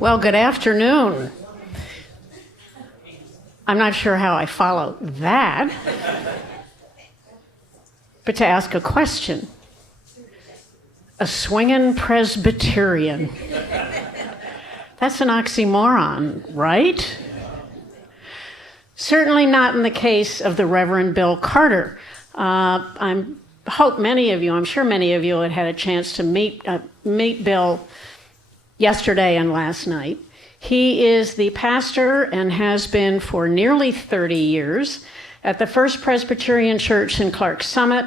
Well, good afternoon. I'm not sure how I follow that, but to ask a question. A swinging Presbyterian. That's an oxymoron, right? Certainly not in the case of the Reverend Bill Carter. I'm sure many of you had a chance to meet Bill yesterday and last night. He is the pastor and has been for nearly 30 years at the First Presbyterian Church in Clarks Summit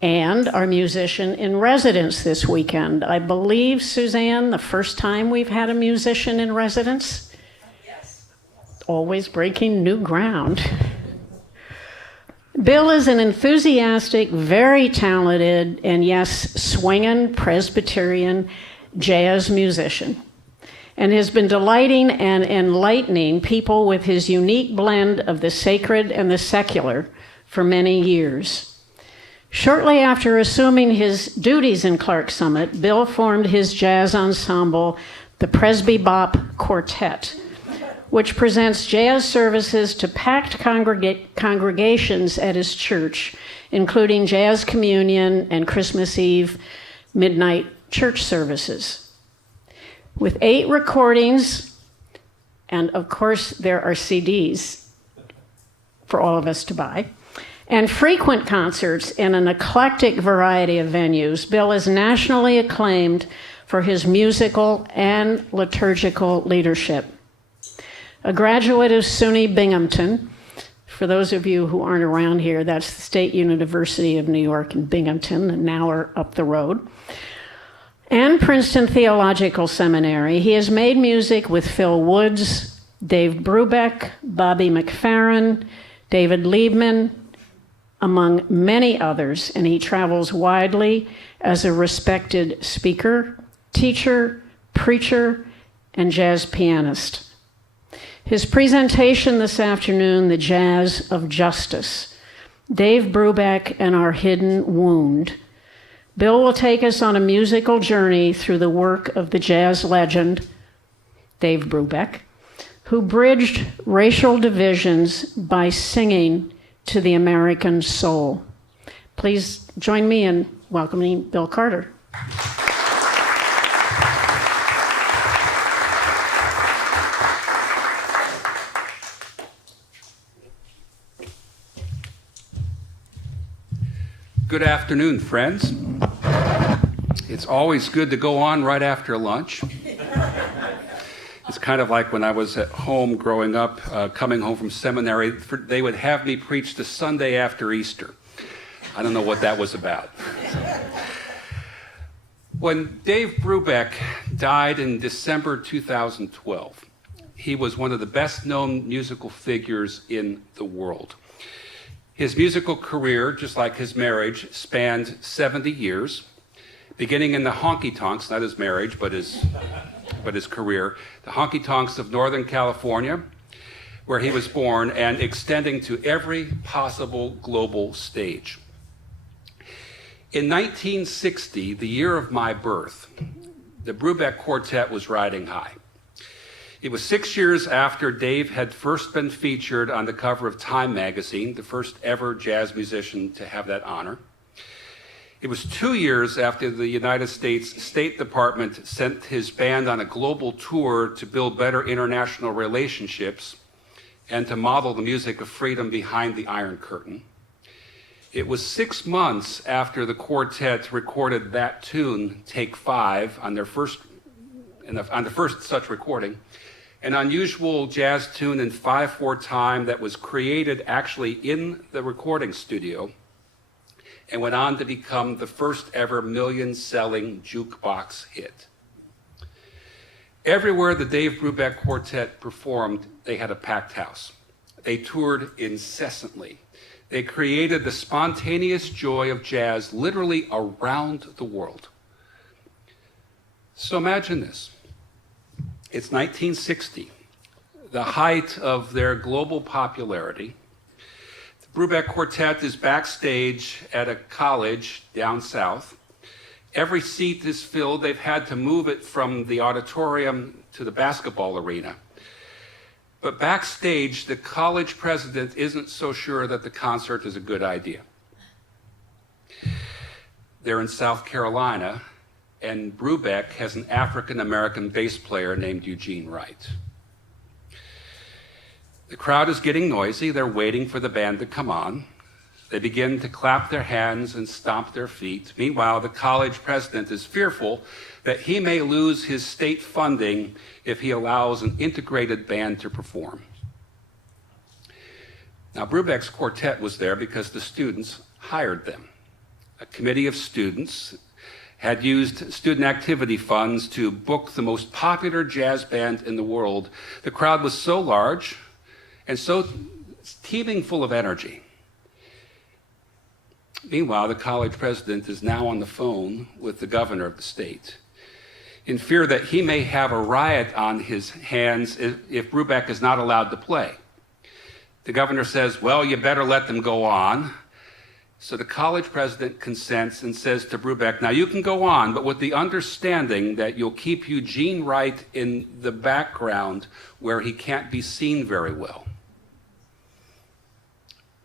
and our musician in residence this weekend. I believe, Suzanne, the first time we've had a musician in residence? Yes. Always breaking new ground. Bill is an enthusiastic, very talented, and yes, swinging Presbyterian jazz musician, and has been delighting and enlightening people with his unique blend of the sacred and the secular for many years. Shortly after assuming his duties in Clarks Summit, Bill formed his jazz ensemble, the Presby Bop Quartet, which presents jazz services to packed congregations at his church, including jazz communion and Christmas Eve midnight church services. With 8 recordings, and of course there are CDs for all of us to buy, and frequent concerts in an eclectic variety of venues, Bill is nationally acclaimed for his musical and liturgical leadership. A graduate of SUNY Binghamton, for those of you who aren't around here, that's the State University of New York in Binghamton, an hour up the road, and Princeton Theological Seminary. He has made music with Phil Woods, Dave Brubeck, Bobby McFerrin, David Liebman, among many others, and he travels widely as a respected speaker, teacher, preacher, and jazz pianist. His presentation this afternoon, The Jazz of Justice, Dave Brubeck and Our Hidden Wound. Bill will take us on a musical journey through the work of the jazz legend, Dave Brubeck, who bridged racial divisions by singing to the American soul. Please join me in welcoming Bill Carter. Good afternoon, friends. It's always good to go on right after lunch. It's kind of like when I was at home growing up, coming home from seminary, they would have me preach the Sunday after Easter. I don't know what that was about. When Dave Brubeck died in December 2012, he was one of the best-known musical figures in the world. His musical career, just like his marriage, spanned 70 years, beginning in the honky-tonks, not his marriage, but his career, the honky-tonks of Northern California, where he was born, and extending to every possible global stage. In 1960, the year of my birth, the Brubeck Quartet was riding high. It was 6 years after Dave had first been featured on the cover of Time magazine, the first ever jazz musician to have that honor. It was 2 years after the United States State Department sent his band on a global tour to build better international relationships and to model the music of freedom behind the Iron Curtain. It was 6 months after the quartet recorded that tune, Take 5, on the first such recording, an unusual jazz tune in 5/4 time that was created actually in the recording studio and went on to become the first ever million-selling jukebox hit. Everywhere the Dave Brubeck Quartet performed, they had a packed house. They toured incessantly. They created the spontaneous joy of jazz literally around the world. So imagine this. It's 1960, the height of their global popularity. The Brubeck Quartet is backstage at a college down south, Every seat is filled. They've had to move it from the auditorium to the basketball arena. But backstage, the college president isn't so sure that the concert is a good idea. They're in South Carolina, and Brubeck has an African-American bass player named Eugene Wright. The crowd is getting noisy. They're waiting for the band to come on. They begin to clap their hands and stomp their feet. Meanwhile, the college president is fearful that he may lose his state funding if he allows an integrated band to perform. Now, Brubeck's quartet was there because the students hired them. A committee of students had used student activity funds to book the most popular jazz band in the world. The crowd was so large and so teeming full of energy. Meanwhile, the college president is now on the phone with the governor of the state in fear that he may have a riot on his hands if Brubeck is not allowed to play. The governor says, well, you better let them go on. So the college president consents and says to Brubeck, now you can go on, but with the understanding that you'll keep Eugene Wright in the background where he can't be seen very well.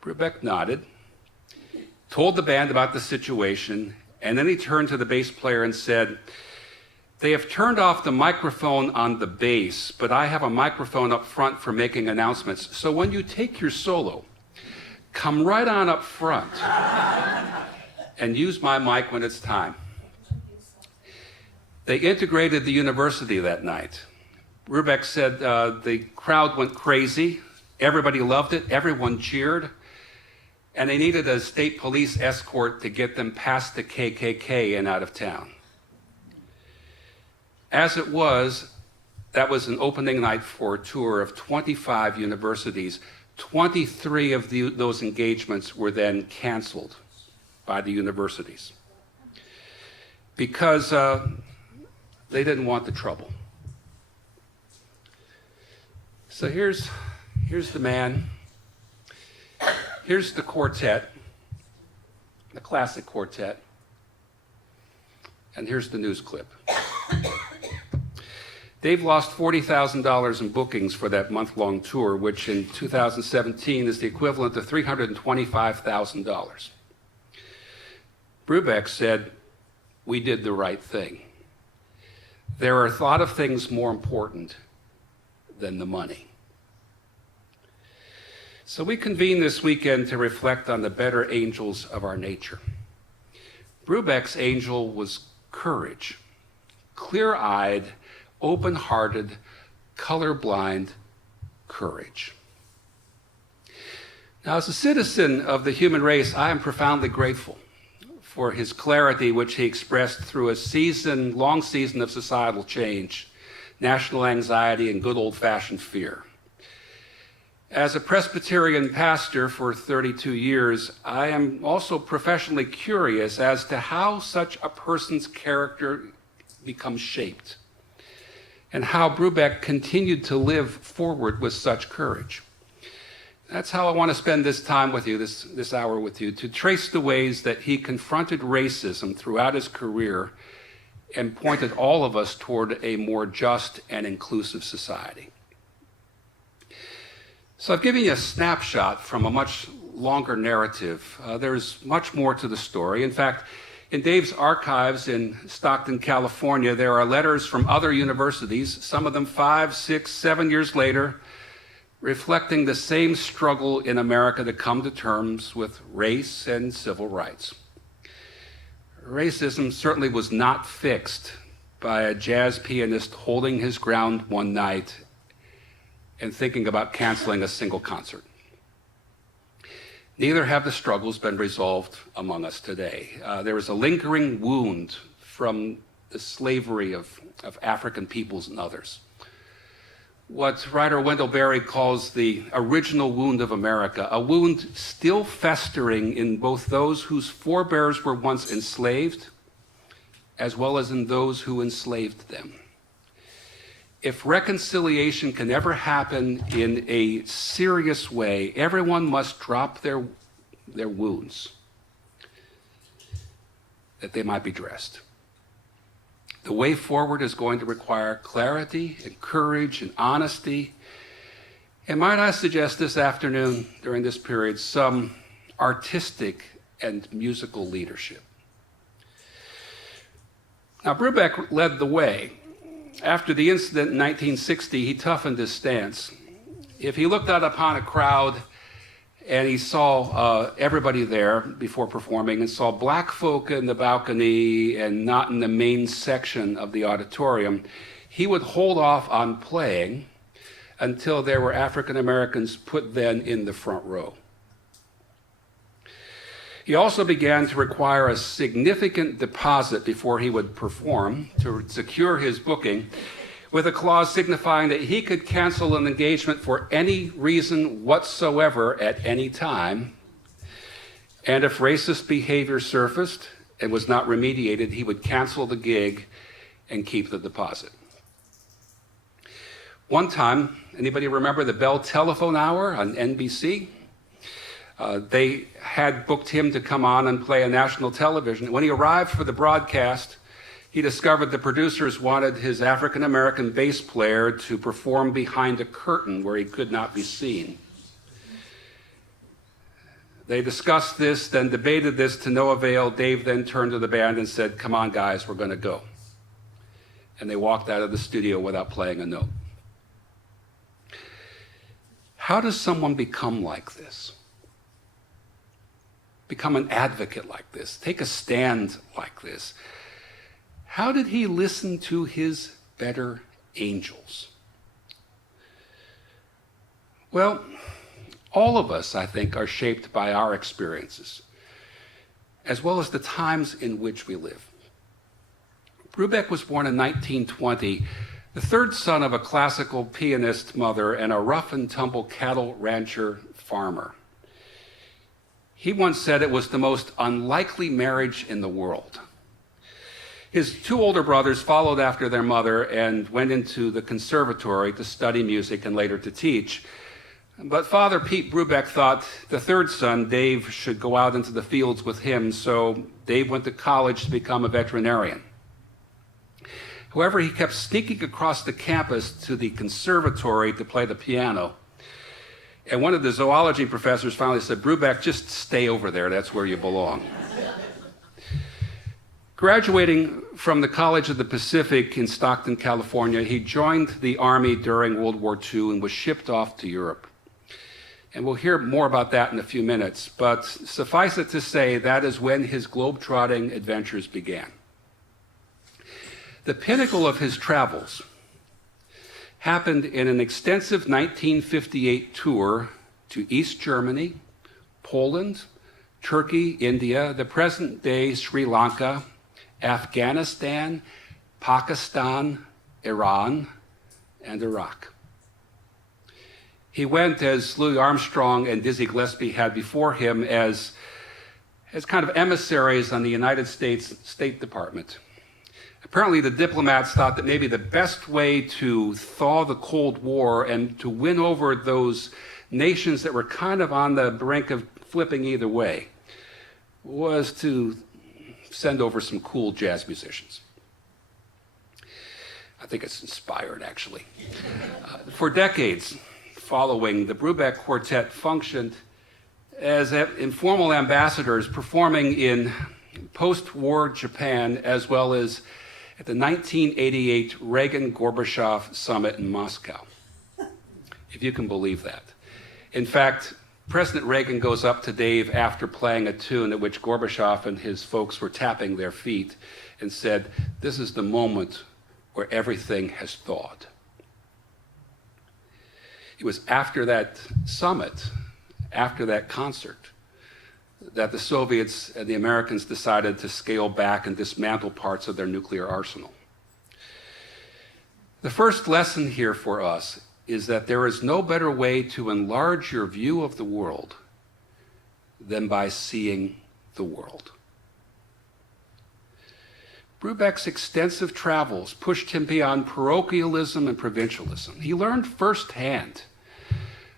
Brubeck nodded, told the band about the situation, and then he turned to the bass player and said, they have turned off the microphone on the bass, but I have a microphone up front for making announcements. So when you take your solo, come right on up front and use my mic when it's time. They integrated the university that night. Brubeck said the crowd went crazy. Everybody loved it. Everyone cheered. And they needed a state police escort to get them past the KKK and out of town. As it was, that was an opening night for a tour of 25 universities. 23 of those engagements were then canceled by the universities because they didn't want the trouble. So here's the man. Here's the quartet, the classic quartet, and here's the news clip. They've lost $40,000 in bookings for that month-long tour, which in 2017 is the equivalent of $325,000. Brubeck said, we did the right thing. There are a lot of things more important than the money. So we convene this weekend to reflect on the better angels of our nature. Brubeck's angel was courage, clear-eyed, open-hearted, colorblind courage. Now, as a citizen of the human race, I am profoundly grateful for his clarity, which he expressed through a long season of societal change, national anxiety, and good old-fashioned fear. As a Presbyterian pastor for 32 years, I am also professionally curious as to how such a person's character becomes shaped, and how Brubeck continued to live forward with such courage. That's how I want to spend this time with you, this hour with you, to trace the ways that he confronted racism throughout his career and pointed all of us toward a more just and inclusive society. So I've given you a snapshot from a much longer narrative. There's much more to the story. In fact, in Dave's archives in Stockton, California, there are letters from other universities, some of them 5, 6, 7 years later, reflecting the same struggle in America to come to terms with race and civil rights. Racism certainly was not fixed by a jazz pianist holding his ground one night and thinking about canceling a single concert. Neither have the struggles been resolved among us today. There is a lingering wound from the slavery of African peoples and others. What writer Wendell Berry calls the original wound of America, a wound still festering in both those whose forebears were once enslaved, as well as in those who enslaved them. If reconciliation can ever happen in a serious way, everyone must drop their wounds, that they might be dressed. The way forward is going to require clarity and courage and honesty. And might I suggest this afternoon, during this period, some artistic and musical leadership. Now, Brubeck led the way. After the incident in 1960, he toughened his stance. If he looked out upon a crowd and he saw everybody there before performing and saw black folk in the balcony and not in the main section of the auditorium, he would hold off on playing until there were African Americans put then in the front row. He also began to require a significant deposit before he would perform to secure his booking, with a clause signifying that he could cancel an engagement for any reason whatsoever at any time. And if racist behavior surfaced and was not remediated, he would cancel the gig and keep the deposit. One time, anybody remember the Bell Telephone Hour on NBC? They had booked him to come on and play on national television. When he arrived for the broadcast, he discovered the producers wanted his African-American bass player to perform behind a curtain where he could not be seen. They discussed this, then debated this to no avail. Dave then turned to the band and said, "Come on, guys, we're going to go." And they walked out of the studio without playing a note. How does someone become like this? Become an advocate like this? Take a stand like this? How did he listen to his better angels? Well, all of us, I think, are shaped by our experiences, as well as the times in which we live. Brubeck was born in 1920, the third son of a classical pianist mother and a rough-and-tumble cattle rancher farmer. He once said it was the most unlikely marriage in the world. His two older brothers followed after their mother and went into the conservatory to study music and later to teach. But Father Pete Brubeck thought the third son, Dave, should go out into the fields with him, so Dave went to college to become a veterinarian. However, he kept sneaking across the campus to the conservatory to play the piano. And one of the zoology professors finally said, "Brubeck, just stay over there. That's where you belong." Graduating from the College of the Pacific in Stockton, California, he joined the Army during World War II and was shipped off to Europe. And we'll hear more about that in a few minutes, but suffice it to say, that is when his globe-trotting adventures began. The pinnacle of his travels happened in an extensive 1958 tour to East Germany, Poland, Turkey, India, the present-day Sri Lanka, Afghanistan, Pakistan, Iran, and Iraq. He went, as Louis Armstrong and Dizzy Gillespie had before him, as kind of emissaries on the United States State Department. Apparently, the diplomats thought that maybe the best way to thaw the Cold War and to win over those nations that were kind of on the brink of flipping either way was to send over some cool jazz musicians. I think it's inspired, actually. For decades following, the Brubeck Quartet functioned as informal ambassadors, performing in post-war Japan as well as at the 1988 Reagan-Gorbachev summit in Moscow, if you can believe that. In fact, President Reagan goes up to Dave after playing a tune at which Gorbachev and his folks were tapping their feet and said, "This is the moment where everything has thawed." It was after that summit, after that concert, that the Soviets and the Americans decided to scale back and dismantle parts of their nuclear arsenal. The first lesson here for us is that there is no better way to enlarge your view of the world than by seeing the world. Brubeck's extensive travels pushed him beyond parochialism and provincialism. He learned firsthand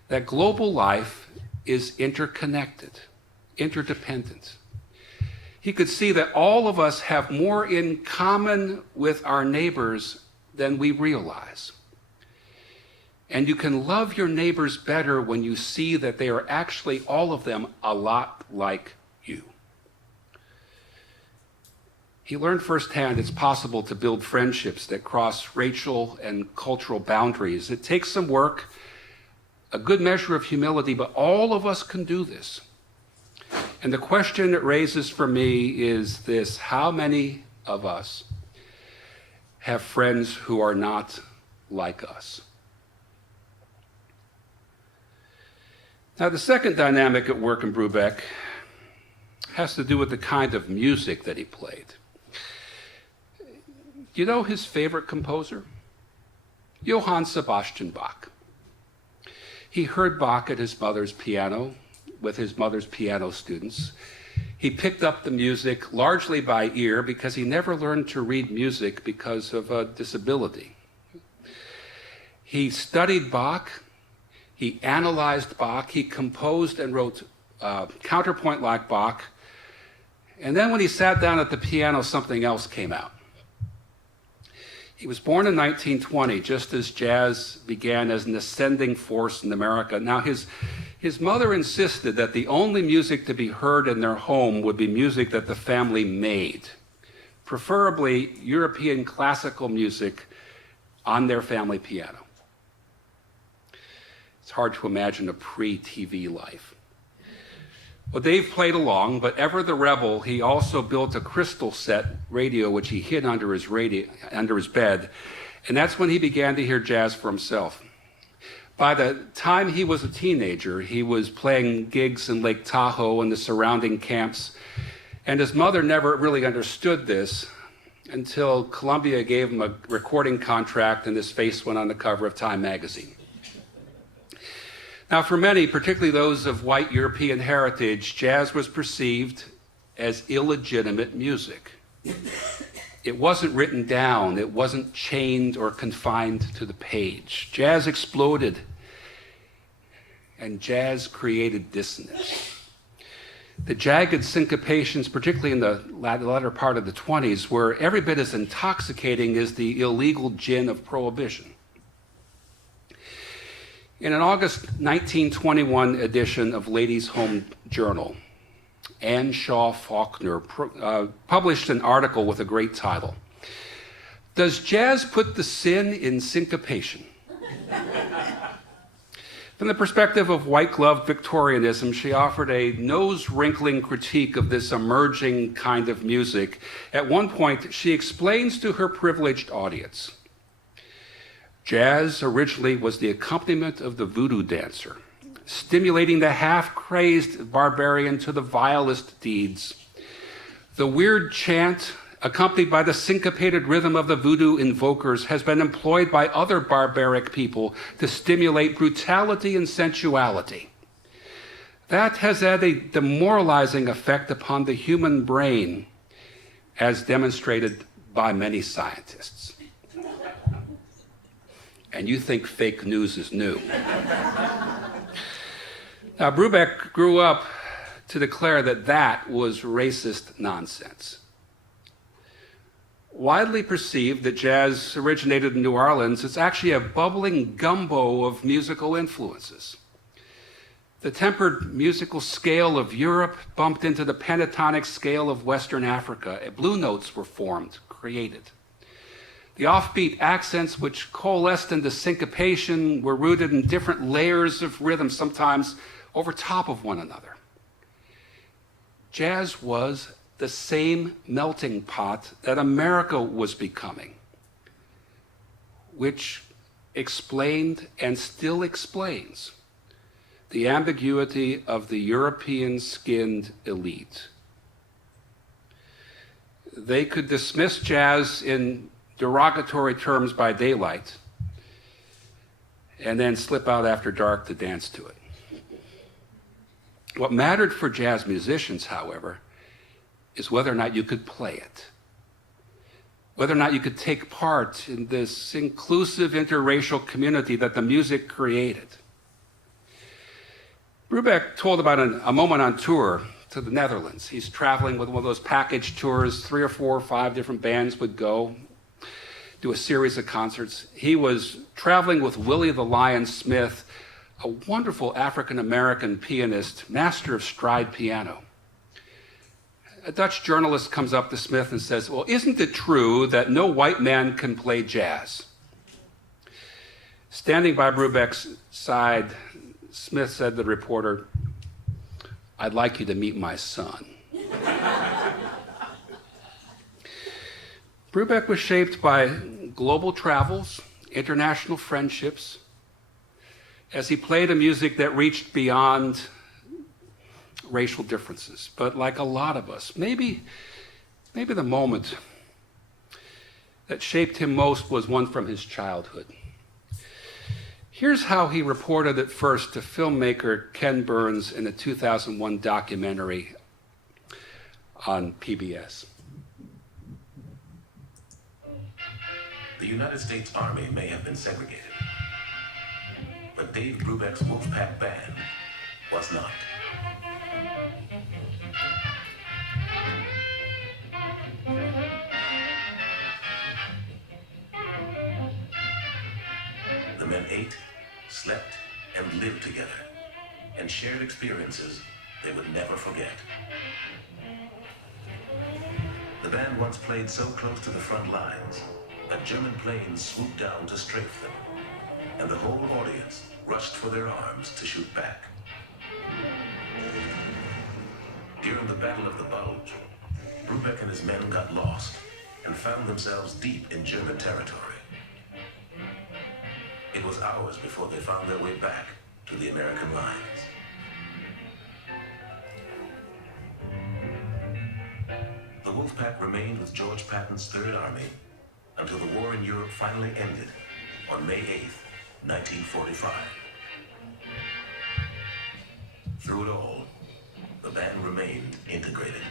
that global life is interconnected, interdependent. he could see that all of us have more in common with our neighbors than we realize. And you can love your neighbors better when you see that they are actually, all of them, a lot like you. He learned firsthand it's possible to build friendships that cross racial and cultural boundaries. It takes some work, a good measure of humility, but all of us can do this. And the question it raises for me is this: how many of us have friends who are not like us? Now, the second dynamic at work in Brubeck has to do with the kind of music that he played. You know his favorite composer? Johann Sebastian Bach. He heard Bach at his mother's piano with his mother's piano students. He picked up the music largely by ear because he never learned to read music because of a disability. He studied Bach, he analyzed Bach, he composed and wrote counterpoint like Bach, and then when he sat down at the piano, something else came out. He was born in 1920, just as jazz began as an ascending force in America. Now, his mother insisted that the only music to be heard in their home would be music that the family made, preferably European classical music on their family piano. It's hard to imagine a pre-TV life. Well, Dave played along, but ever the rebel, he also built a crystal set radio, which he hid under his bed, and that's when he began to hear jazz for himself. By the time he was a teenager, he was playing gigs in Lake Tahoe and the surrounding camps, and his mother never really understood this until Columbia gave him a recording contract and his face went on the cover of Time magazine. Now, for many, particularly those of white European heritage, jazz was perceived as illegitimate music. It wasn't written down. It wasn't chained or confined to the page. Jazz exploded, and jazz created dissonance. The jagged syncopations, particularly in the latter part of the 20s, were every bit as intoxicating as the illegal gin of Prohibition. In an August 1921 edition of Ladies' Home Journal, Anne Shaw Faulkner published an article with a great title, "Does Jazz Put the Sin in Syncopation?" From the perspective of white-gloved Victorianism, she offered a nose-wrinkling critique of this emerging kind of music. At one point, she explains to her privileged audience, jazz originally was the accompaniment of the voodoo dancer, stimulating the half-crazed barbarian to the vilest deeds. The weird chant, accompanied by the syncopated rhythm of the voodoo invokers, has been employed by other barbaric people to stimulate brutality and sensuality. That has had a demoralizing effect upon the human brain, as demonstrated by many scientists. And you think fake news is new. Now, Brubeck grew up to declare that that was racist nonsense. Widely perceived that jazz originated in New Orleans, it's actually a bubbling gumbo of musical influences. The tempered musical scale of Europe bumped into the pentatonic scale of Western Africa. Blue notes were formed, created. The offbeat accents which coalesced into syncopation were rooted in different layers of rhythm, sometimes over top of one another. Jazz was the same melting pot that America was becoming, which explained and still explains the ambiguity of the European-skinned elite. They could dismiss jazz in derogatory terms by daylight and then slip out after dark to dance to it. What mattered for jazz musicians, however, is whether or not you could play it, whether or not you could take part in this inclusive interracial community that the music created. Brubeck told about a moment on tour to the Netherlands. He's traveling with one of those package tours. 3 or 4 or 5 different bands would go, do a series of concerts. He was traveling with Willie the Lion Smith, a wonderful African-American pianist, master of stride piano. A Dutch journalist comes up to Smith and says, "Well, isn't it true that no white man can play jazz?" Standing by Brubeck's side, Smith said to the reporter, "I'd like you to meet my son." Brubeck was shaped by global travels, international friendships, as he played a music that reached beyond racial differences. But like a lot of us, maybe the moment that shaped him most was one from his childhood. Here's how he reported it first to filmmaker Ken Burns in a 2001 documentary on PBS. The United States Army may have been segregated, but Dave Brubeck's Wolfpack Band was not. The men ate, slept, and lived together, and shared experiences they would never forget. The band once played so close to the front lines that German planes swooped down to strafe them, and the whole audience rushed for their arms to shoot back. During the Battle of the Bulge, Brubeck and his men got lost and found themselves deep in German territory. It was hours before they found their way back to the American lines. The Wolfpack remained with George Patton's Third Army until the war in Europe finally ended on May 8th, 1945. Through it all, the band remained integrated.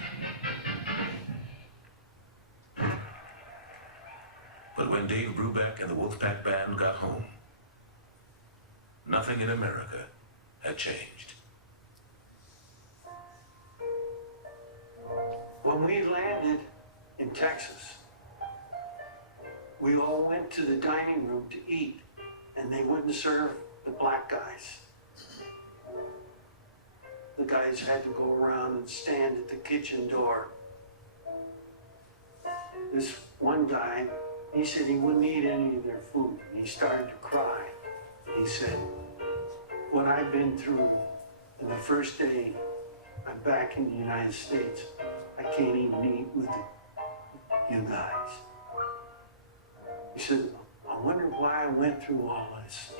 But when Dave Brubeck and the Wolfpack Band got home, nothing in America had changed. When we landed in Texas, we all went to the dining room to eat, and they wouldn't serve the black guys. The guys had to go around and stand at the kitchen door. This one guy, he said he wouldn't eat any of their food, and he started to cry. He said, "What I've been through, and the first day I'm back in the United States, I can't even eat with you guys." He said, "I wonder why I went through all this."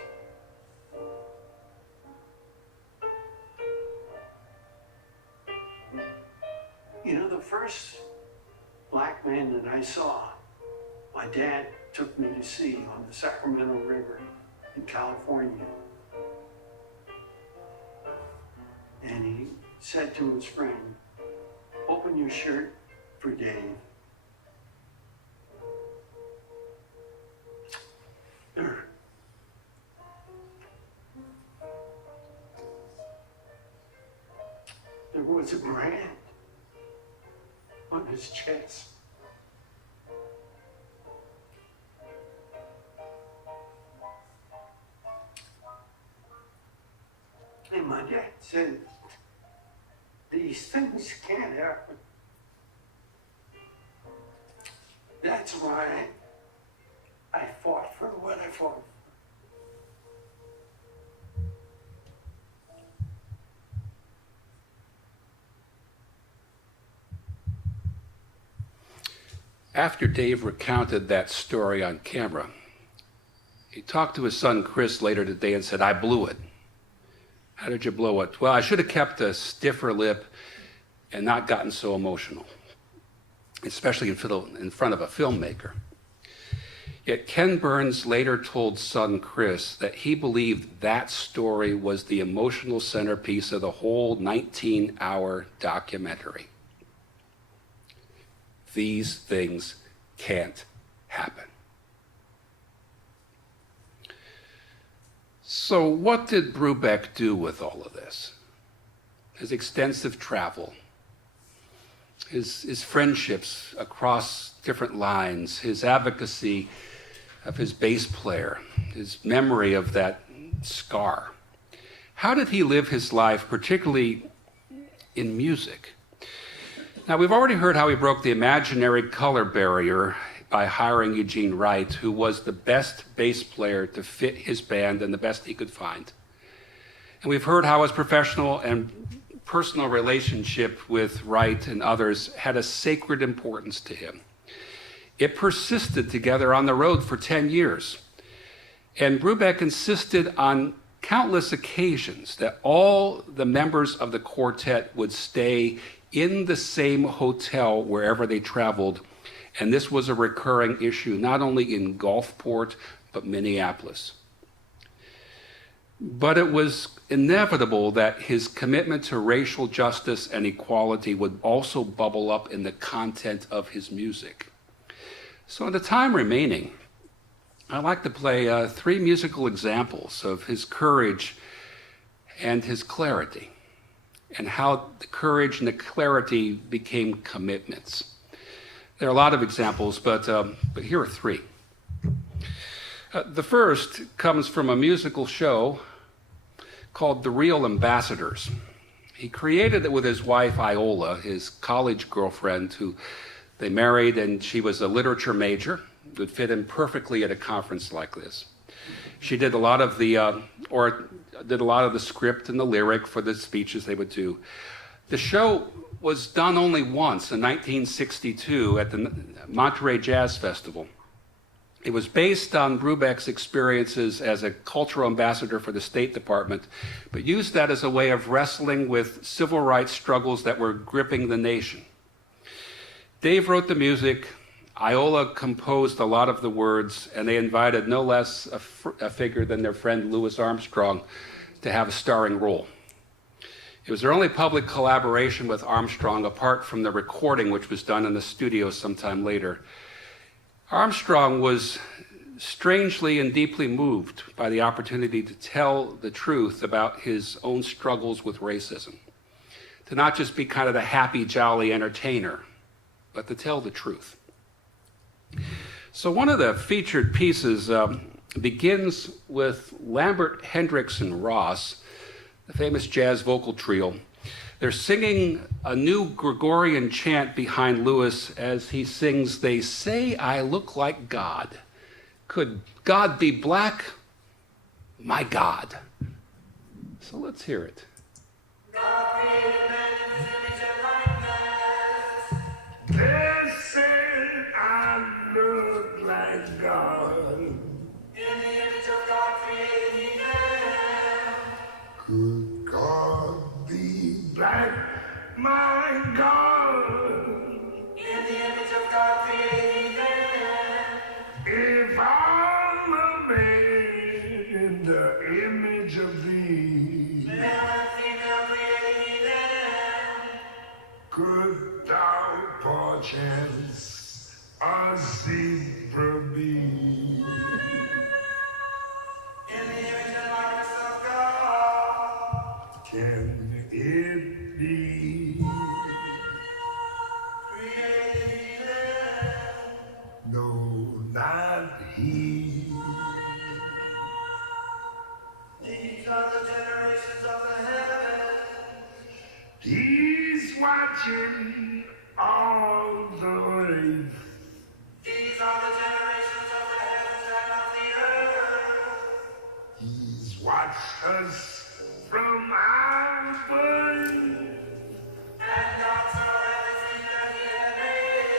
You know, the first black man that I saw, my dad took me to see on the Sacramento River in California. And he said to his friend, "Open your shirt for Dave." There was a brand on his chest. And my dad said, "These things can't happen." That's why I fought for what I fought for. After Dave recounted that story on camera, he talked to his son Chris later today and said, "I blew it." "How did you blow it?" "Well, I should have kept a stiffer lip and not gotten so emotional, especially in front of a filmmaker. Yet Ken Burns later told son Chris that he believed that story was the emotional centerpiece of the whole 19-hour documentary. These things can't happen. So what did Brubeck do with all of this? His extensive travel, his friendships across different lines, his advocacy of his bass player, his memory of that scar. How did he live his life, particularly in music? Now, we've already heard how he broke the imaginary color barrier by hiring Eugene Wright, who was the best bass player to fit his band and the best he could find. And we've heard how his professional and personal relationship with Wright and others had a sacred importance to him. It persisted together on the road for 10 years. And Brubeck insisted on countless occasions that all the members of the quartet would stay in the same hotel wherever they traveled. And this was a recurring issue, not only in Gulfport, but Minneapolis. But it was inevitable that his commitment to racial justice and equality would also bubble up in the content of his music. So in the time remaining, I'd like to play 3 musical examples of his courage and his clarity, and how the courage and the clarity became commitments. There are a lot of examples, but here are 3. The first comes from a musical show called The Real Ambassadors. He created it with his wife, Iola, his college girlfriend, who they married, and she was a literature major, would fit in perfectly at a conference like this. She did a lot of the script and the lyric for the speeches they would do. The show was done only once in 1962 at the Monterey Jazz Festival. It was based on Brubeck's experiences as a cultural ambassador for the State Department, but used that as a way of wrestling with civil rights struggles that were gripping the nation. Dave wrote the music, Iola composed a lot of the words, and they invited no less a figure than their friend Louis Armstrong to have a starring role. It was their only public collaboration with Armstrong, apart from the recording, which was done in the studio sometime later. Armstrong was strangely and deeply moved by the opportunity to tell the truth about his own struggles with racism, to not just be kind of the happy, jolly entertainer, but to tell the truth. So one of the featured pieces begins with Lambert Hendrickson Ross, the famous jazz vocal trio. They're singing a new Gregorian chant behind Louis as he sings, "They say I look like God. Could God be black? My God." So let's hear it. They say I look like God. In the image of God created man. Could God be black? My God. In the image of God created man. If I'm a man in the image of thee, male and female created man. Could thou perchance a zebra be? In the image and likeness of God, can it be? Created? No, not he. These are the generations of the heavens. He's watching all the way. These are the generations of the heavens and of the earth. He's watched us from our birth. And God saw everything that he had made.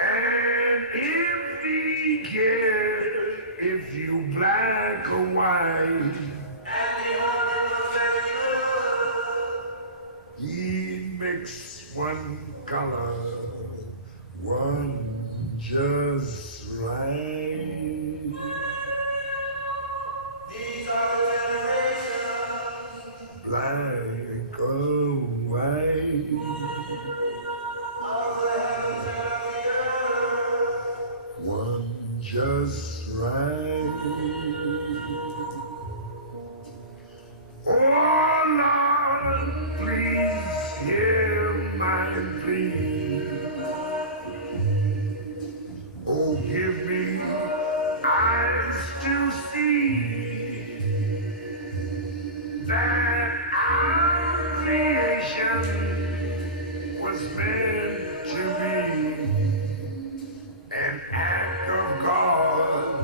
And if he cared, if you black or white, and the order was very good, he mixed one color, one just right. These are the generations, black or white, of the heavens and of the earth, one just right. Oh Lord, please hear my plea. Oh, give me eyes to see that our creation was meant to be an act of God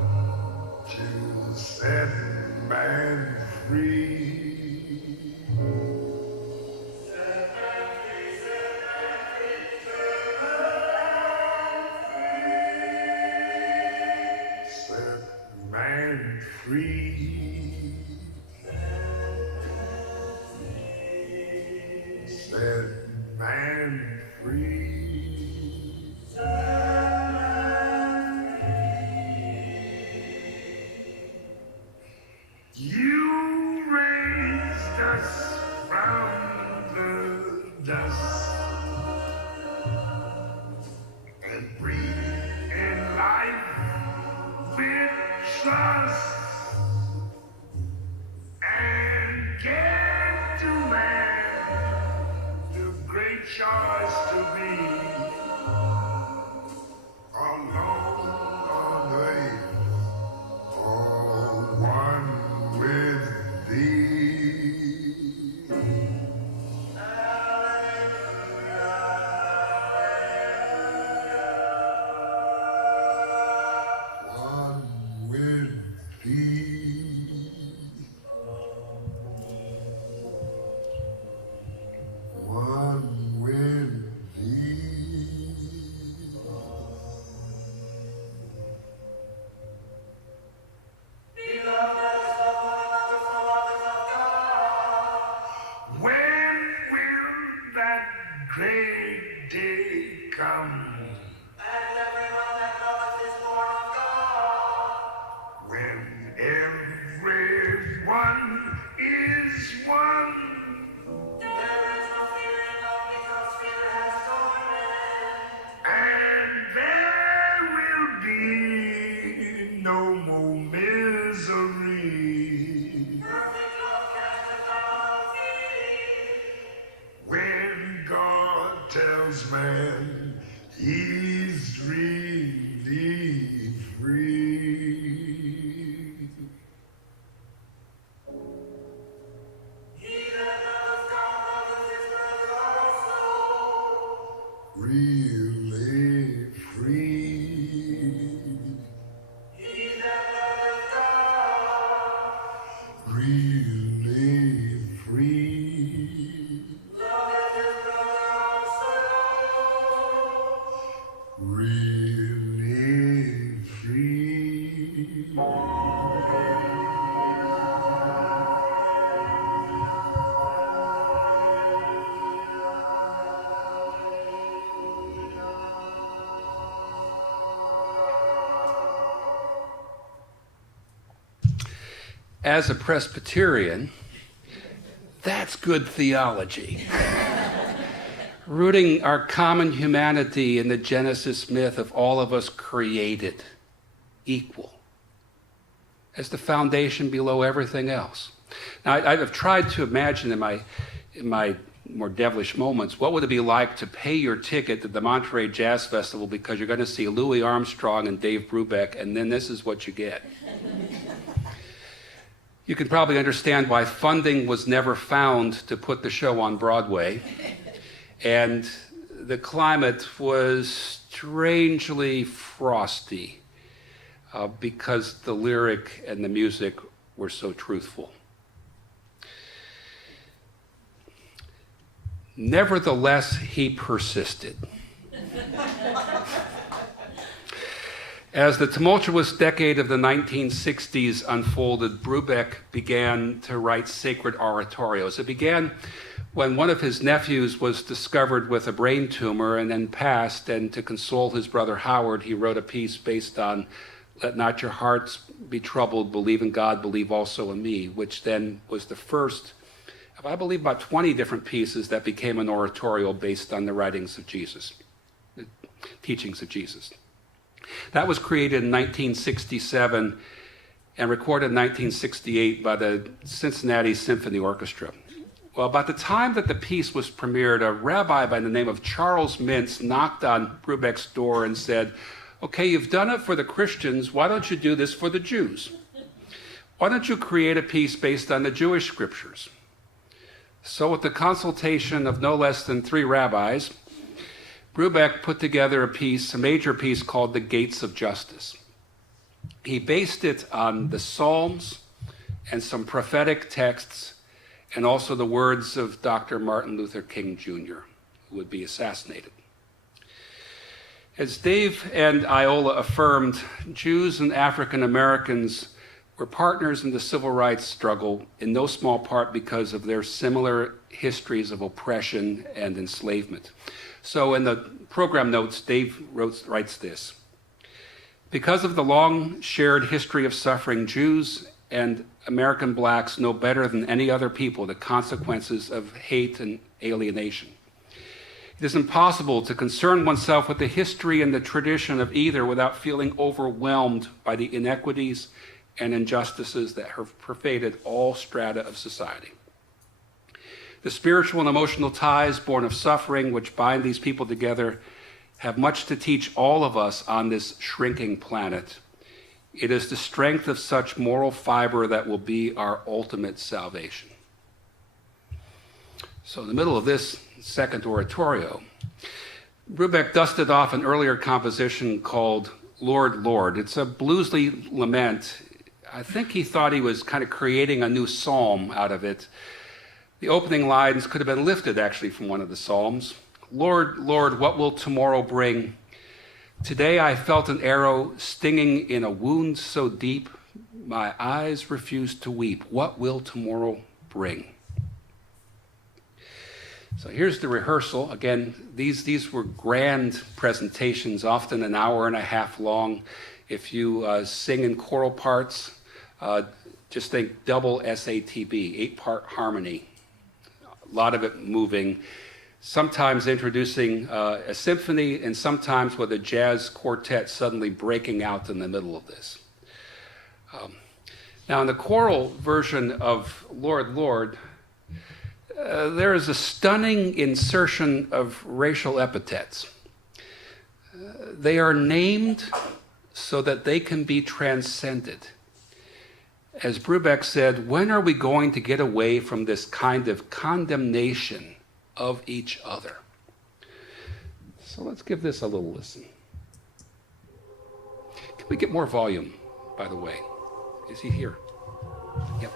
to set man free. Set man free. Set man free. You raised us from the dust and breathed in life with trust and gave to man the great choice to be alone on earth, all one with thee. One with thee. One with thee. When will that great day come? When everyone is one. And there will be no more misery. When God tells man he's really free. Really free. Really free. Really free. As a Presbyterian, that's good theology. Rooting our common humanity in the Genesis myth of all of us created equal as the foundation below everything else. Now, I've tried to imagine in my more devilish moments, what would it be like to pay your ticket to the Monterey Jazz Festival because you're going to see Louis Armstrong and Dave Brubeck, and then this is what you get. You can probably understand why funding was never found to put the show on Broadway. And the climate was strangely frosty because the lyric and the music were so truthful. Nevertheless, he persisted. As the tumultuous decade of the 1960s unfolded, Brubeck began to write sacred oratorios. It began when one of his nephews was discovered with a brain tumor and then passed, and to console his brother Howard, he wrote a piece based on "Let not your hearts be troubled, believe in God, believe also in me," which then was the first of, I believe, about 20 different pieces that became an oratorio based on the writings of Jesus, the teachings of Jesus. That was created in 1967 and recorded in 1968 by the Cincinnati Symphony Orchestra. Well, about the time that the piece was premiered, a rabbi by the name of Charles Mintz knocked on Brubeck's door and said, "Okay, you've done it for the Christians. Why don't you do this for the Jews? Why don't you create a piece based on the Jewish scriptures?" So with the consultation of no less than 3 rabbis, Brubeck put together a major piece called The Gates of Justice. He based it on the Psalms and some prophetic texts, and also the words of Dr. Martin Luther King Jr., who would be assassinated. As Dave and Iola affirmed, Jews and African Americans were partners in the civil rights struggle, in no small part because of their similar histories of oppression and enslavement. So in the program notes, Dave writes this: "Because of the long shared history of suffering, Jews and American blacks know better than any other people the consequences of hate and alienation. It is impossible to concern oneself with the history and the tradition of either without feeling overwhelmed by the inequities and injustices that have pervaded all strata of society. The spiritual and emotional ties born of suffering which bind these people together have much to teach all of us on this shrinking planet. It is the strength of such moral fiber that will be our ultimate salvation." So in the middle of this second oratorio, Brubeck dusted off an earlier composition called Lord, Lord. It's a bluesy lament. I think he thought he was kind of creating a new psalm out of it. The opening lines could have been lifted actually from one of the psalms. "Lord, Lord, what will tomorrow bring? Today I felt an arrow stinging in a wound so deep, my eyes refused to weep. What will tomorrow bring?" So here's the rehearsal. Again, these were grand presentations, often an hour and a half long. If you sing in choral parts, just think double SATB, 8-part harmony. A lot of it moving, sometimes introducing a symphony, and sometimes with a jazz quartet suddenly breaking out in the middle of this. Now, in the choral version of Lord, Lord, there is a stunning insertion of racial epithets. They are named so that they can be transcended. As Brubeck said, when are we going to get away from this kind of condemnation of each other? So let's give this a little listen. Can we get more volume, by the way? Is he here? Yep.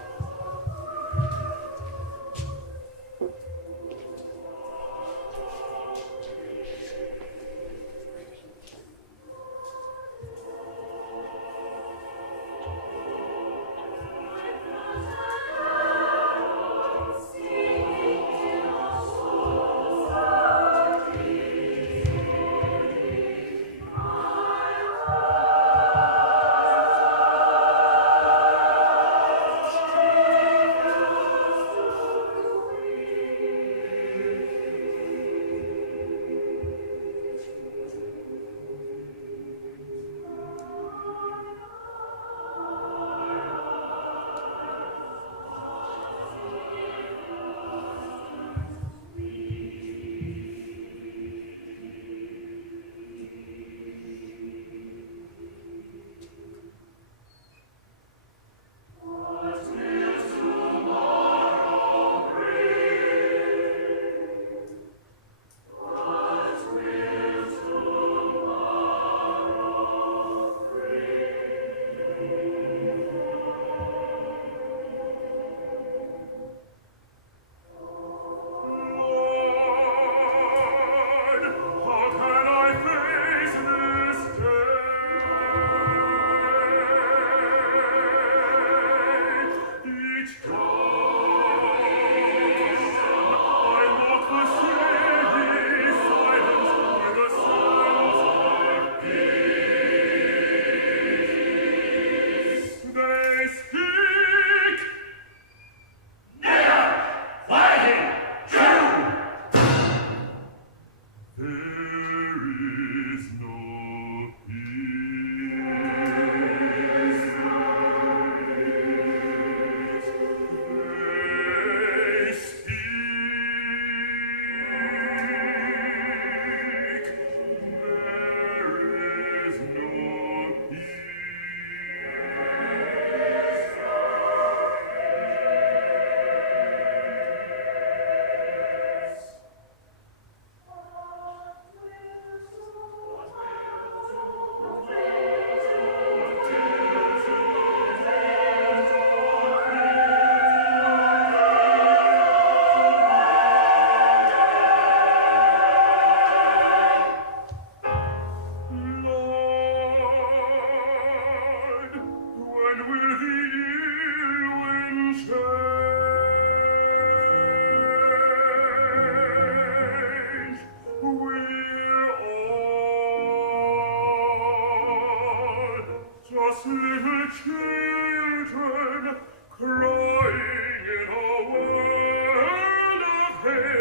us little children crying in a world of hate.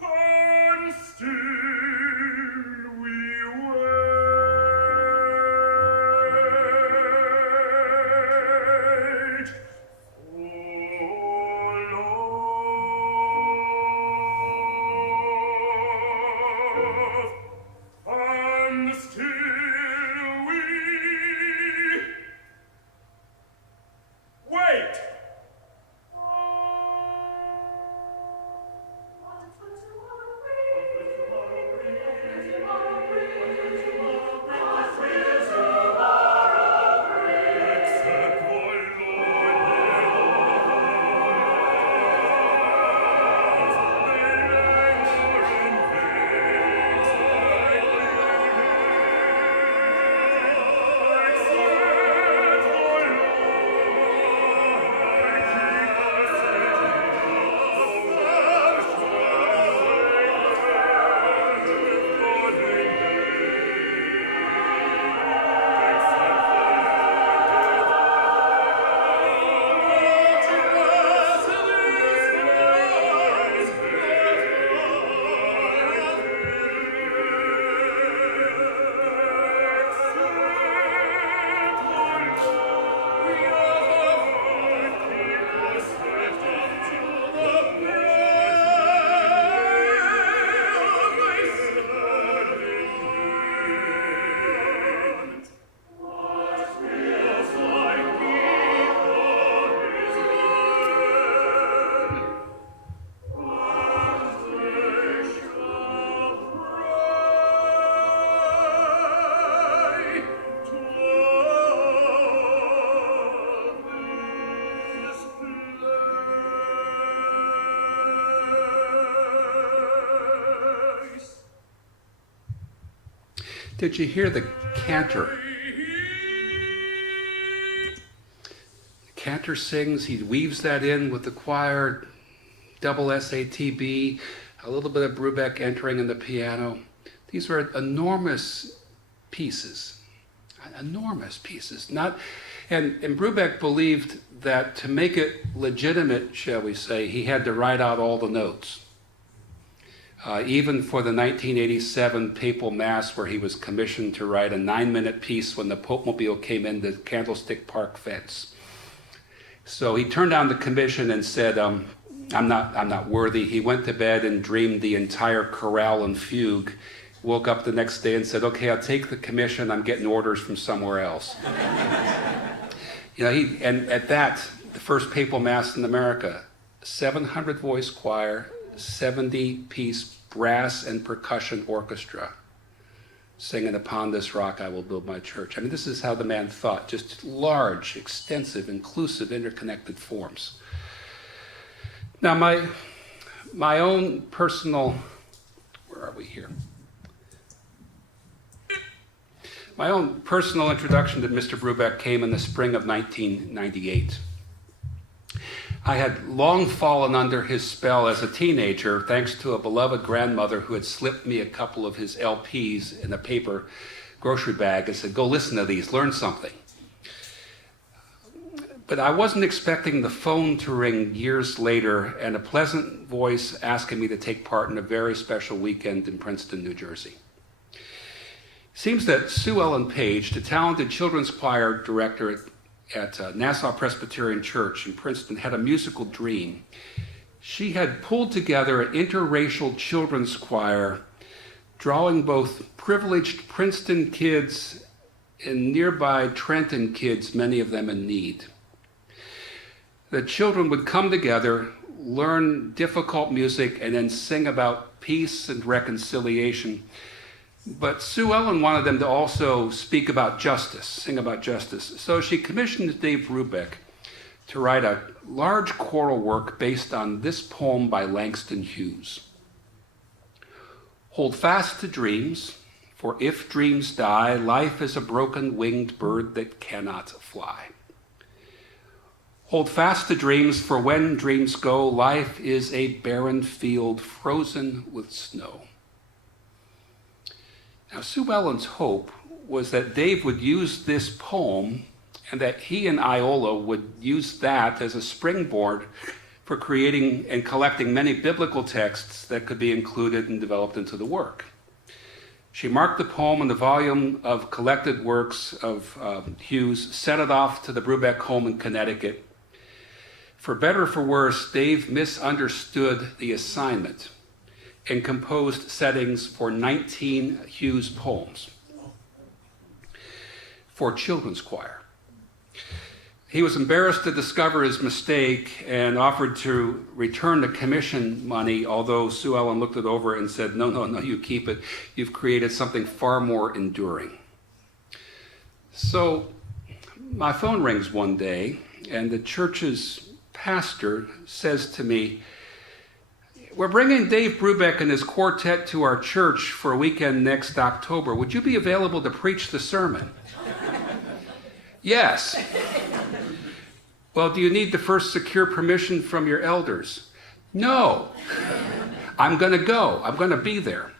Fire and still we wait. And still we wait. Except for Did you hear the cantor? The cantor sings, he weaves that in with the choir, double SATB, a little bit of Brubeck entering in the piano. These are enormous pieces, enormous pieces. And Brubeck believed that to make it legitimate, shall we say, he had to write out all the notes. Even for the 1987 Papal Mass, where he was commissioned to write a 9-minute piece when the Popemobile came in the Candlestick Park fence. So he turned down the commission and said, I'm not worthy. He went to bed and dreamed the entire chorale and fugue, woke up the next day and said, okay, I'll take the commission, I'm getting orders from somewhere else. And at that, the first Papal Mass in America, 700 voice choir, 70-piece brass and percussion orchestra singing Upon This Rock I Will Build My Church. I mean, this is how the man thought, just large, extensive, inclusive, interconnected forms. Now, my own personal, where are we here? My own personal introduction to Mr. Brubeck came in the spring of 1998. I had long fallen under his spell as a teenager, thanks to a beloved grandmother who had slipped me a couple of his LPs in a paper grocery bag and said, go listen to these, learn something. But I wasn't expecting the phone to ring years later and a pleasant voice asking me to take part in a very special weekend in Princeton, New Jersey. Seems that Sue Ellen Page, the talented children's choir director at Nassau Presbyterian Church in Princeton, had a musical dream. She had pulled together an interracial children's choir, drawing both privileged Princeton kids and nearby Trenton kids, many of them in need. The children would come together, learn difficult music, and then sing about peace and reconciliation. But Sue Ellen wanted them to also speak about justice, sing about justice. So she commissioned Dave Brubeck to write a large choral work based on this poem by Langston Hughes. Hold fast to dreams, for if dreams die, life is a broken winged bird that cannot fly. Hold fast to dreams, for when dreams go, life is a barren field frozen with snow. Now, Sue Ellen's hope was that Dave would use this poem and that he and Iola would use that as a springboard for creating and collecting many biblical texts that could be included and developed into the work. She marked the poem in the volume of collected works of Hughes, sent it off to the Brubeck home in Connecticut. For better or for worse, Dave misunderstood the assignment and composed settings for 19 Hughes poems for children's choir. He was embarrassed to discover his mistake and offered to return the commission money, although Sue Ellen looked it over and said, no, you keep it. You've created something far more enduring. So my phone rings one day, and the church's pastor says to me, we're bringing Dave Brubeck and his quartet to our church for a weekend next October. Would you be available to preach the sermon? Yes. Well, do you need to first secure permission from your elders? No. I'm going to go. I'm going to be there.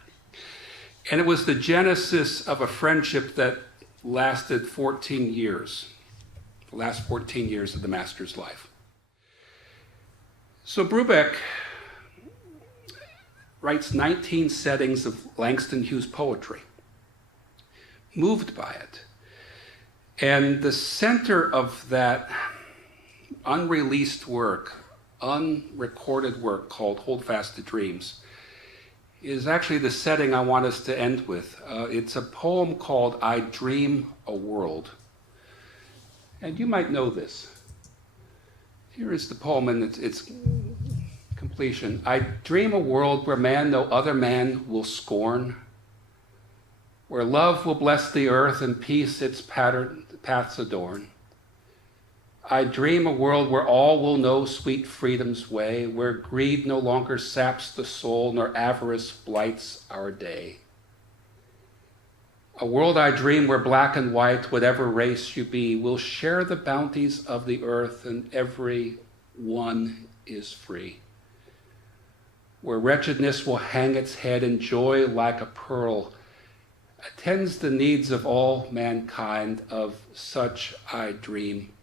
And it was the genesis of a friendship that lasted 14 years, the last 14 years of the master's life. So Brubeck writes 19 settings of Langston Hughes poetry, moved by it. And the center of that unreleased work, unrecorded work called Hold Fast to Dreams, is actually the setting I want us to end with. It's a poem called I Dream a World. And you might know this. Here is the poem in its completion. I dream a world where man no other man will scorn, where love will bless the earth and peace its paths adorn. I dream a world where all will know sweet freedom's way, where greed no longer saps the soul, nor avarice blights our day. A world I dream where black and white, whatever race you be, will share the bounties of the earth, and every one is free. Where wretchedness will hang its head, and joy like a pearl attends the needs of all mankind. Of such I dream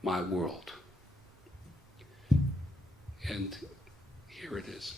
my world. And here it is.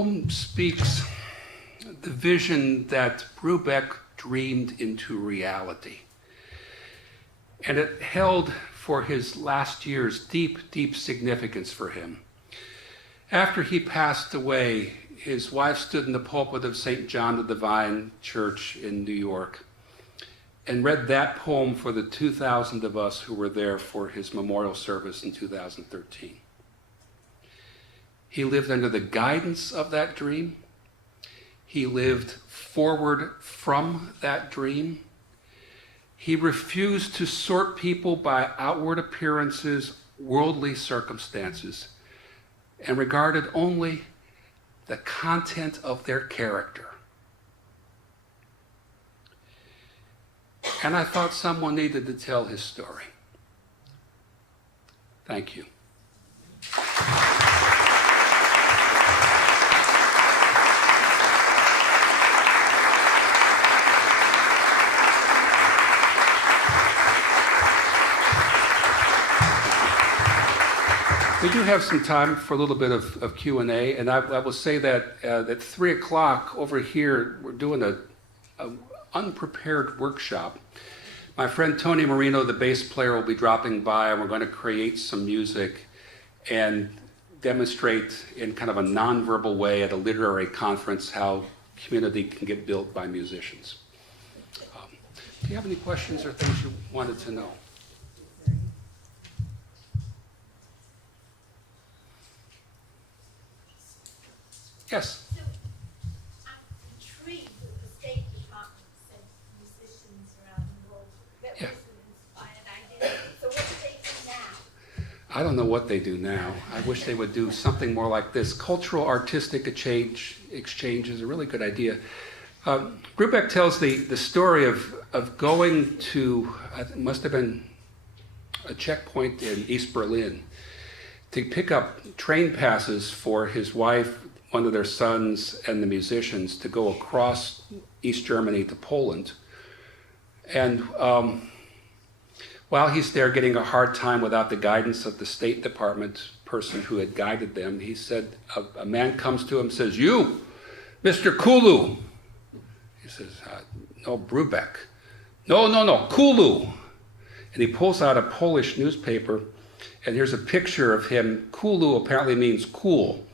film speaks the vision that Brubeck dreamed into reality. And it held for his last years deep, deep significance for him. After he passed away, his wife stood in the pulpit of St. John the Divine Church in New York and read that poem for the 2,000 of us who were there for his memorial service in 2013. He lived under the guidance of that dream. He lived forward from that dream. He refused to sort people by outward appearances, worldly circumstances, and regarded only the content of their character. And I thought someone needed to tell his story. Thank you. We do have some time for a little bit of Q&A, and I will say that at 3 o'clock over here, we're doing a unprepared workshop. My friend Tony Marino, the bass player, will be dropping by, and we're going to create some music and demonstrate in kind of a nonverbal way at a literary conference how community can get built by musicians. Do you have any questions or things you wanted to know? Yes. So, I'm intrigued that the State Department sent musicians around the world that Yeah. was an inspired idea. So what do they do now? I don't know what they do now. I wish they would do something more like this. Cultural artistic exchange is a really good idea. Brubeck tells the story of going to, it must have been a checkpoint in East Berlin, to pick up train passes for his wife, one of their sons, and the musicians to go across East Germany to Poland. And while he's there getting a hard time without the guidance of the State Department person who had guided them, he said, a man comes to him and says, "You, Mr. Kulu." He says, "No, Brubeck." No, Kulu." And he pulls out a Polish newspaper, and here's a picture of him. Kulu apparently means cool.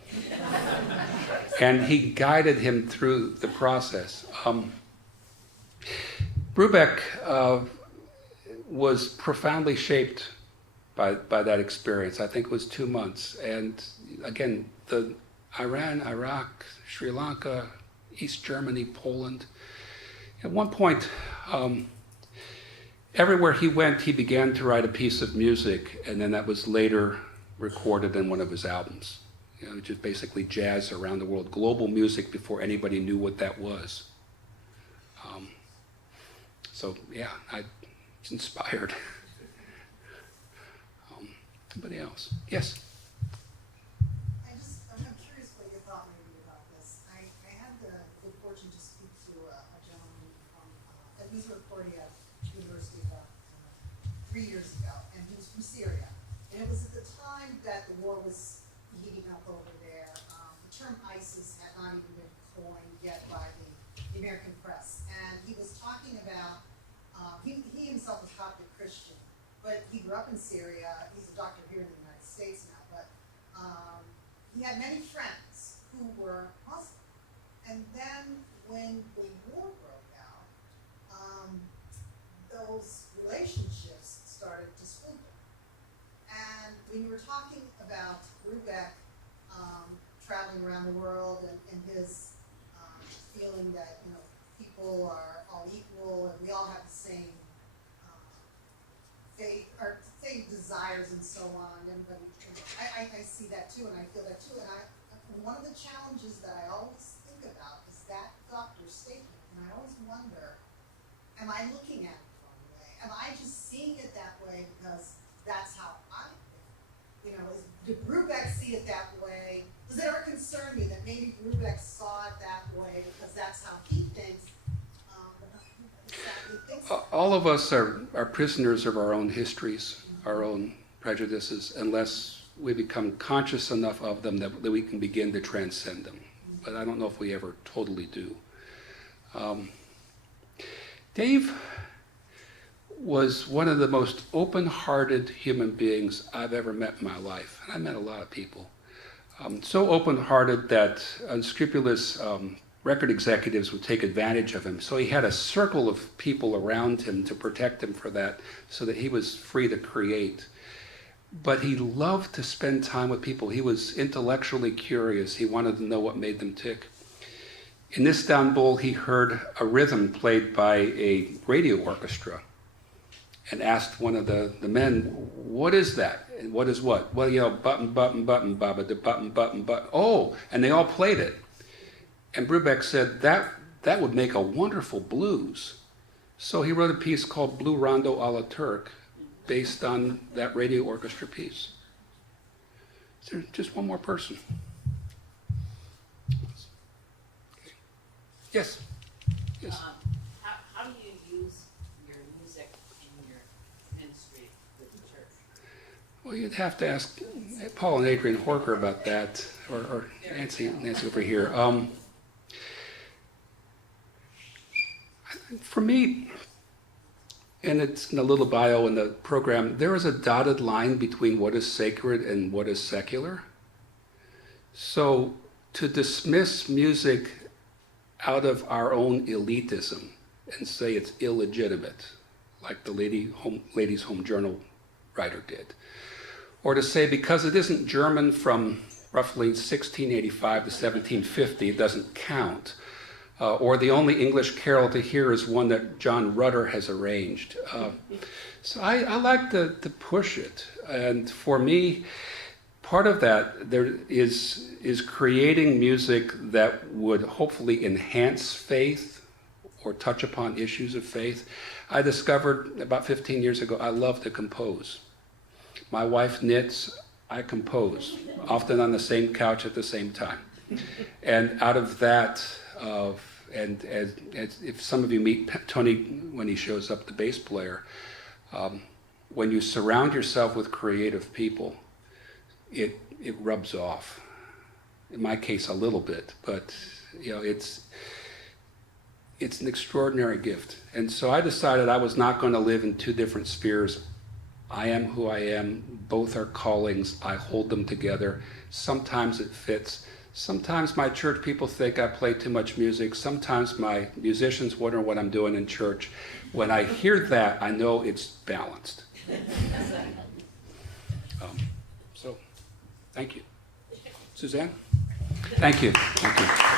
And he guided him through the process. Brubeck was profoundly shaped by that experience. I think it was 2 months. And again, the Iran, Iraq, Sri Lanka, East Germany, Poland. At one point, everywhere he went, he began to write a piece of music, and then that was later recorded in one of his albums. You know, just basically jazz around the world, global music before anybody knew what that was. So yeah, I was inspired. Somebody else? Yes? I'm curious what your thought may be about this. I had the good fortune to speak to a gentleman from Missouri University about 3 years ago, and he was from Syria. And it was at the time that the war was heating up over there. The term ISIS had not even been coined yet by the American press. And he was talking about, he himself was Coptic Christian, but he grew up in Syria. He's a doctor here in the United States now, but he had many friends who were Muslim. And then when the war broke out, those relationships started to splinter. And when you were talking about Brubeck traveling around the world and his feeling that people are all equal and we all have the same faith or same desires and so on. Everybody, I see that too, and I feel that too. And one of the challenges that I always think about is that doctor's statement, and I always wonder, am I looking at it the wrong way? Am I just seeing it that way because that's how I think? Did Brubeck see it that way? Does it ever concern me that maybe Brubeck saw it that way because that's how he thinks? All of us are prisoners of our own histories, our own prejudices, unless we become conscious enough of them that we can begin to transcend them. but I don't know if we ever totally do. Dave was one of the most open-hearted human beings I've ever met in my life, and I met a lot of people. So open-hearted that unscrupulous record executives would take advantage of him. So he had a circle of people around him to protect him for that, so that he was free to create. But he loved to spend time with people. He was intellectually curious. He wanted to know what made them tick. In Istanbul, he heard a rhythm played by a radio orchestra and asked one of the men, "What is that? And what is what?" "Well, you know, button, button, button, baba, da button, button, button." "Oh," and they all played it. And Brubeck said, that would make a wonderful blues. So he wrote a piece called Blue Rondo a la Turk, based on that radio orchestra piece. Is there just one more person? Okay. Yes. Yes. How do you use your music in your ministry with the church? Well, you'd have to ask Paul and Adrian Horker about that, or Nancy over here. For me, and it's in a little bio in the program, there is a dotted line between what is sacred and what is secular. So to dismiss music out of our own elitism and say it's illegitimate, like the Ladies' Home Journal writer did, or to say because it isn't German from roughly 1685 to 1750, it doesn't count, or the only English carol to hear is one that John Rutter has arranged. So I like to push it. And for me, part of that there is creating music that would hopefully enhance faith or touch upon issues of faith. I discovered about 15 years ago, I love to compose. My wife knits, I compose, often on the same couch at the same time. And out of that, and as if some of you meet Tony when he shows up, the bass player, when you surround yourself with creative people, it rubs off. In my case, a little bit, but you know, it's an extraordinary gift. And so I decided I was not going to live in two different spheres. I am who I am. Both are callings. I hold them together. Sometimes it fits. Sometimes my church people think I play too much music. Sometimes my musicians wonder what I'm doing in church. When I hear that, I know it's balanced. So, thank you. Suzanne? Thank you. Thank you.